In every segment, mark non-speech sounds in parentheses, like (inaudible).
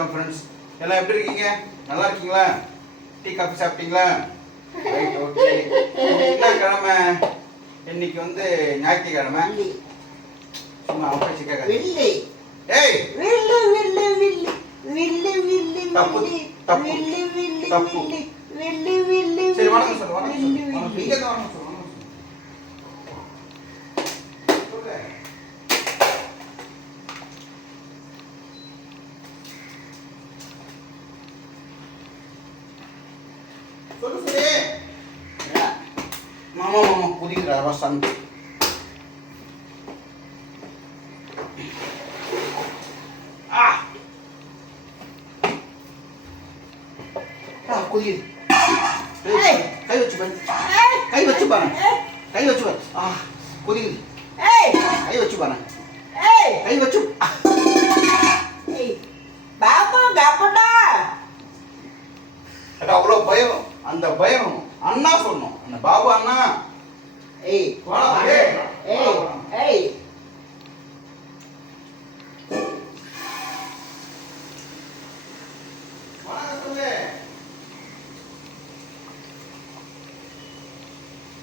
Welcome friends எல்லாம் எப்படி இருக்கீங்க? நல்லா இருக்கீங்களா? டீ காஃபி சாப்பிட்டீங்களா? ரைட் ஓகே என்ன கிழமை இன்னைக்கு வந்து ஞாயிற்றுக்கிழமை. சும்மா அவங்க பேச்சு கேட்காது ஏய்! வில்லு வில்லு வில்லு. வில்லு வில்லு தப்பு. தப்பு. வில்லு வில்லு வில்லு. வில்லு வில்லு சரி வணக்கம் சார் வணக்கம் சார் நீங்க வணக்கம் sir kawasan ah. Ah kulit kayu kayu eh. coba. Eh. Kayu coba. Eh. Kayu coba. Ah kulit kayu coba. Kayu coba.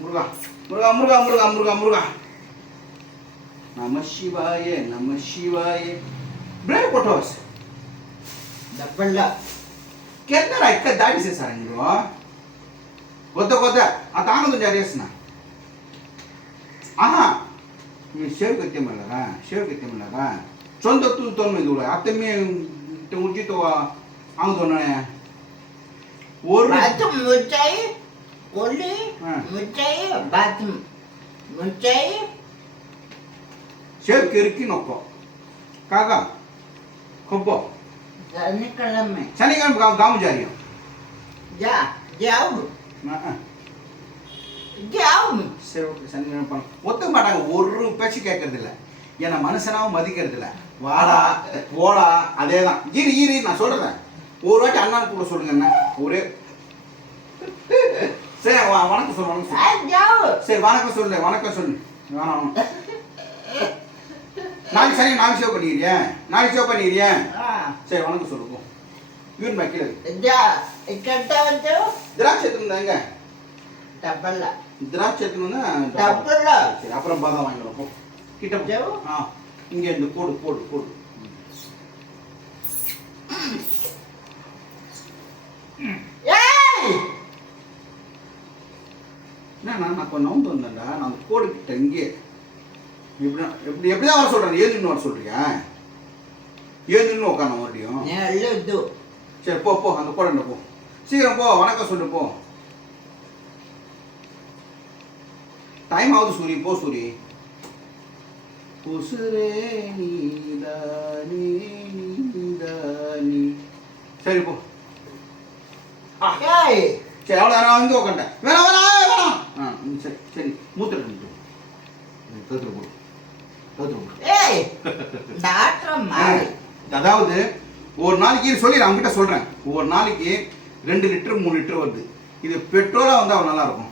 Muruga Muruga Muruga Muruga Muruga Muruga நம சிவாய நம சிவாய ಬ್ರೇಕ್ ಕೊಟ್ಟೋಸ್ ಡಬ್ಬಲ್ಲ ಕೆನ್ನರ ಇಕ್ಕ ದಾಟಿಸಿ ಸರ್ ನೀವು ಗೊತ್ತ ಗೊತ್ತ ಆ ತಾನದು ಜಾರಿಯಸ್ನ ಆಹಾ ನೀವು ಶೇವ್ ಕತ್ತೆ ಮಲ್ಲಗ ಶೇವ್ ಕತ್ತೆ ಮಲ್ಲಗ ಚೊಂದ ತು ತೊನ್ನ ಇದು ಅತ್ತಮ್ಮೆ ಉಜ್ಜಿತು அவங்க சொன்னே ஒரு ಬಾತ್ರೂಮ್ கொல்லி முச்சை பாத்ம் முச்சை சேர்க்கு இறுக்கி நோக்கம் காகா கொப்போ. சனிக்கிழமை. சனிக்கிழமை காவு காவு ஜாரியம் ஜா ஜாவு. ஜாவு. சரி ஓகே சனிக்கிழமை ஒத்துக்க மாட்டாங்க. ஒரு பேச்சு கேட்கறதில்ல. என்னை மனுஷனாவும் மதிக்கிறதில்ல. வாடா போடா அதே தான் இரு இரு நான் சொல்கிறேன் ஒரு வாட்டி அண்ணா கூட சொல்லுங்க என்ன ஒரே சரி வணக்கம் சொல்லு வணக்கம் சொல்லு. சரி வணக்கம் சொல்லு வணக்கம் சொல்லு. வேணாம் நாளைக்கு சரி நாளைக்கு சேவ் பண்ணிக்கிறியா? நாளைக்கு சேவ் பண்ணிக்கிறியா? சரி வணக்கம் சொல்லு போ. யூன் பா கீழே திராட்சை எடுத்துருந்தா எங்க? டப்பல்ல. திராட்சை எடுத்துருந்தா டப்பல்ல. சரி அப்புறம் பாதம் வாங்கிக்கலாம் போ. கிட்ட ஆ இங்கே இந்த போடு போடு போடு. என்னண்ணா நான் கொஞ்சம் நவுந்து வந்தேன்டா. நான் அந்த கோடு கிட்ட இங்கே இப்படி எப்படி எப்படிதான் வர சொல்கிறேன் ஏழு நின்று வர சொல்றியா? ஏழு நின்று உட்காந்து மறுபடியும்? சரி போ போ அந்த கோடண்ட போ. சீக்கிரம் போ வணக்கம் சொல்லு போ. டைம் ஆகுது சூரி. போ சூரி. உசுரே நீதானி நீதானி. சரி போ. சரி அவ்வளோ நேரம் வந்து உட்காந்துட்டேன் வேணா வேணா சரி மூத்த நினைக்கிறோம் தோத்துரு போ தோத்துரு ஏய் அதாவது ஒரு நாளைக்கு சொல்லி நான் அவங்ககிட்ட சொல்கிறேன் ஒரு நாளைக்கு ரெண்டு லிட்டர் மூணு லிட்டர் வருது. இது பெட்ரோலாக வந்தால் அவன் நல்லாயிருக்கும்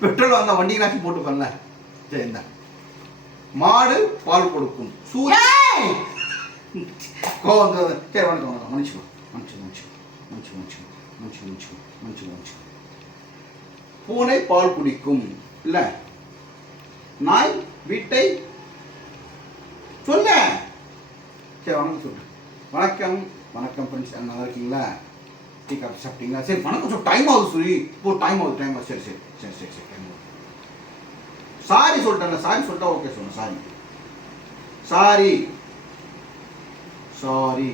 பெட்ரோல் (laughs) வந்தால் வண்டிகளாச்சும் போட்டு பண்ணல சரிந்தா மாடு பால் கொடுக்கும். சூரியன் கோவம் சரி வணக்கம் வணக்கம். மன்னிச்சுக்கோ. மன்னிச்சு மன்னிச்சு மன்னிச்சு மன்னிச்சு மன்னிச்சு மன்னிச்சு மன்னிச்சு பூனை பால் குடிக்கும். இல்ல? நாய் வீட்டை சொல்ல. சரி வணக்கம் சொல்கிறேன் வணக்கம். வணக்கம் ஃப்ரெண்ட்ஸ் நல்லா இருக்கீங்களா? டீ காஃபி சாப்பிட்டீங்களா? சரி வணக்கம் சொல் டைம் ஆகுது சொல்லி. இப்போ டைம் ஆகுது டைம் ஆகுது. சரி சரி சரி சரி சரி டைம் ஆகுது. சாரி சொல்லிட்டேன் சாரி சொல்லிட்டா ஓகே சொல்லுங்க. சாரி சாரி சாரி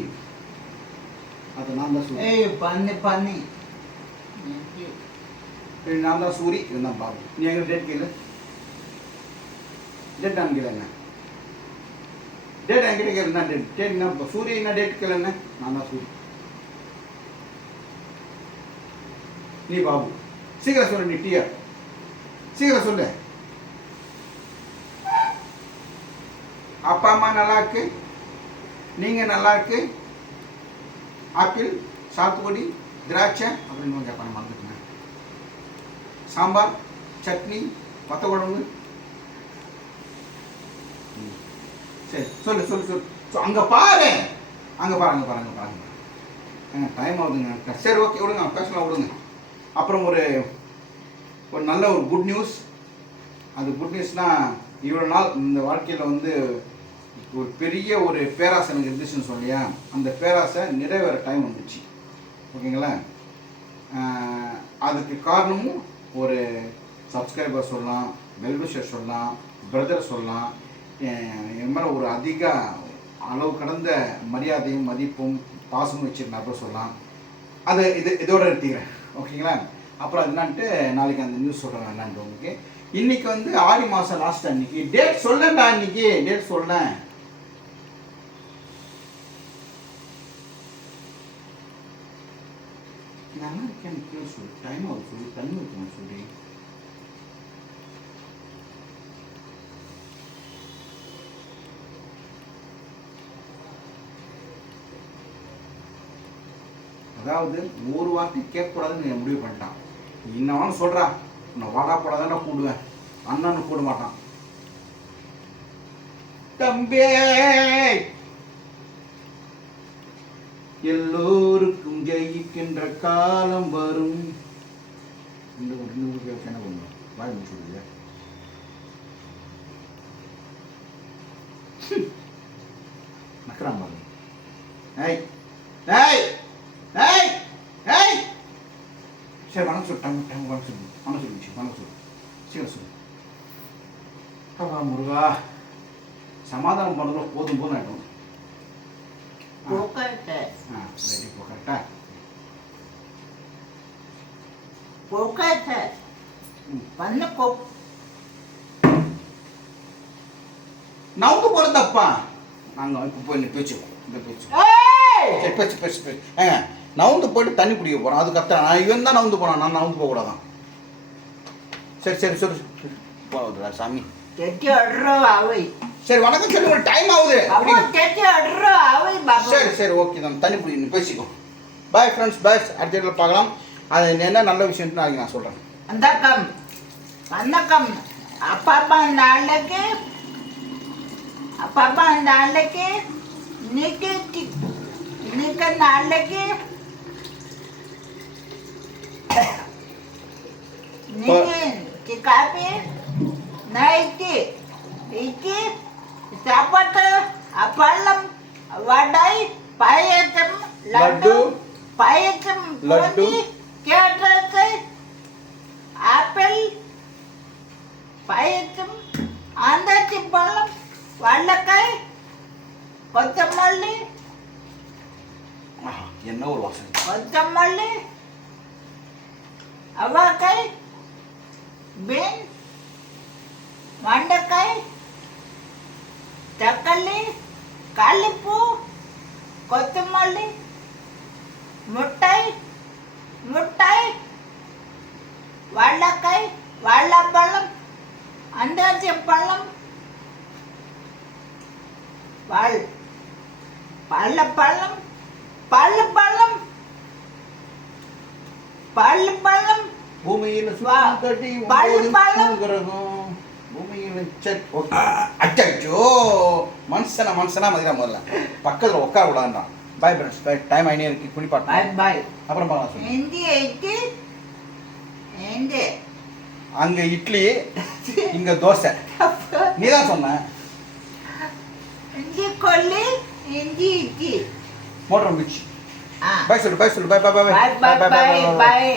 அதை நான் தான் சொல்லுவேன் பண்ணு பண்ணு. நான் தான் சூரி இது தான் பாபு நீ எங்க டேட் கேளு டேட் நான் கேளு என்ன டேட் என்கிட்ட கேளு என்ன டேட் டேட் என்ன சூரிய என்ன டேட் கேளு என்ன நான் தான் சூரி நீ பாபு சீக்கிரம் சொல்லு நீ டீயா சீக்கிரம் சொல்லு அப்பா அம்மா நல்லா இருக்கு நீங்க நல்லா இருக்கு ஆப்பிள் சாத்துக்குடி திராட்சை அப்படின்னு கேட்பாங்க மறந்துட்டுங்க சாம்பார் சட்னி வத்த குழம்பு. ம். சரி சொல்லு சொல்லு சொல்லு. சொ- அங்கே பாரு. அங்கே பாரு அங்க பாரு பாருங்க ஏங்க டைம் ஆகுதுங்க. சரி ஓகே விடுங்க. பேசலாம் விடுங்க. அப்புறம் ஒரு ஒரு நல்ல ஒரு குட் நியூஸ் அது குட் நியூஸ்னால் இவ்வளோ நாள் இந்த வாழ்க்கையில் வந்து ஒரு பெரிய ஒரு பேராசை எனக்கு இருந்துச்சுன்னு சொல்லியா? அந்த பேராசை நிறைவேற டைம் வந்துச்சு. ஓகேங்களா? அதுக்கு காரணமும் ஒரு சப்ஸ்கிரைபர் சொல்லலாம் வெல்விஷர் சொல்லலாம் பிரதர் சொல்லலாம் என் மேலே ஒரு அதிக அளவு கடந்த மரியாதையும் மதிப்பும் பாசமும் வச்சிருந்த சொல்லலாம். அது இது இதோட எடுத்துக்கிறேன் ஓகேங்களா? அப்புறம் என்னான்ட்டு நாளைக்கு அந்த நியூஸ் சொல்கிறேன் என்னான்ட்டு உங்களுக்கு. இன்றைக்கி வந்து ஆடி மாதம் லாஸ்ட் அன்னைக்கு. டேட் சொல்லேன்டா அன்றைக்கி டேட் சொல்லேன் இந்த அமெரிக்கன் கீழே சொல்லி டைம் சொல்லி தண்ணி வைக்கணும் சொல்லி அதாவது ஒரு வார்த்தை கேட்கக்கூடாதுன்னு முடிவு பண்ணிட்டான். இன்னவனு சொல்றா நான் வாடா போடாதானே கூடுவேன். அண்ணன்னு கூட மாட்டான். தம்பே! எல்லோருக்கும் ஜெயிக்கின்ற காலம் வரும். இந்த ஒரு நூறு என்ன பண்ணுவோம் வாய் முடிச்சு நக்கறான் பாருங்க. ஏய் ஏய் ஏய் ஏய். சரி வணக்கம் சொல்லு டைம் டைம் வணக்கம் சொல்லு வணக்கம் சொல்லு வணக்கம் சொல்லு சீக்கிரம் சொல்லு. அப்பா முருகா. சமாதானம் பண்ணுறதுல போதும் போதும் போக்கட்டு. ஆ ரெடி ம். பண்ண போ. நவுந்து போகிறதப்பா நாங்கள் இப்போ போய் பேச்சு இந்த பேச்சு சரி பேச்சு பேச்சு பேச்சு. ஏங்க நவுந்து போயிட்டு தண்ணி குடிக்க போகிறோம் அது கத்த நான் இவன் தான் நவுந்து போகிறான் நான் நவுந்து போகக்கூடாதான். சரி சரி சொல்லு போகுதுடா சாமி. சரி வணக்கம் சொல்லி ஒரு டைம் ஆகுது. சரி சரி ஓகே தான் தண்ணி குடி பேசிக்கோ. பாய் ஃப்ரெண்ட்ஸ் பாய் அடுத்த பார்க்கலாம். அது என்ன நல்ல விஷயம்னு நாளைக்கு நான் சொல்கிறேன் வணக்கம் வணக்கம் அப்பப்பா நாளைக்கு அப்பப்பா நாளைக்கு இன்னைக்கு டி- இன்னைக்கு நாளைக்கு இன்னைக்கு காப்பி நைட்டு இட்லி சாப்பாட்டு அப்பளம் வடை பாயசம் லட்டு, பாயசம் லட்டு. பாயசம் ஆந்தாச்சி பழம் வாழைக்காய் கொத்தமல்லி. என்ன ஒரு வாசனை. கொத்தமல்லி அவக்காய் பீன் வெண்டைக்காய் தக்காளி காலிப்பூ கொத்தமல்லி முட்டை முட்டை வாழைக்காய் வாழைப்பழம் அண்டாச்சி பழம் வாழ் பழப்பழம் பழப்பழம் பழப்பழம் பூமியில் வா. கட்டி பழு, பழு. கிரகம் பூமியில் சரி ஓகே அச்சோ மனுஷனா மனுஷனா மதிரா முதல்ல. பக்கத்தில் உட்கார விடாண்டான் பாய் ஃப்ரெண்ட்ஸ் பாய் டைம் ஆயினே இருக்கு. குளிப்பாட்டு பாய் பாய் அப்புறம் பார்க்கலாம். சொல்லு அங்க இட்லி இங்க தோசை நீ தான் சொன்ன கொல்லி இந்தி இட்லி மோட்டர் மிச்சு ஆ பாய் சொல்லு பாய் சொல்லு பாய் பாய் பாய் பாய் பாய் பாய்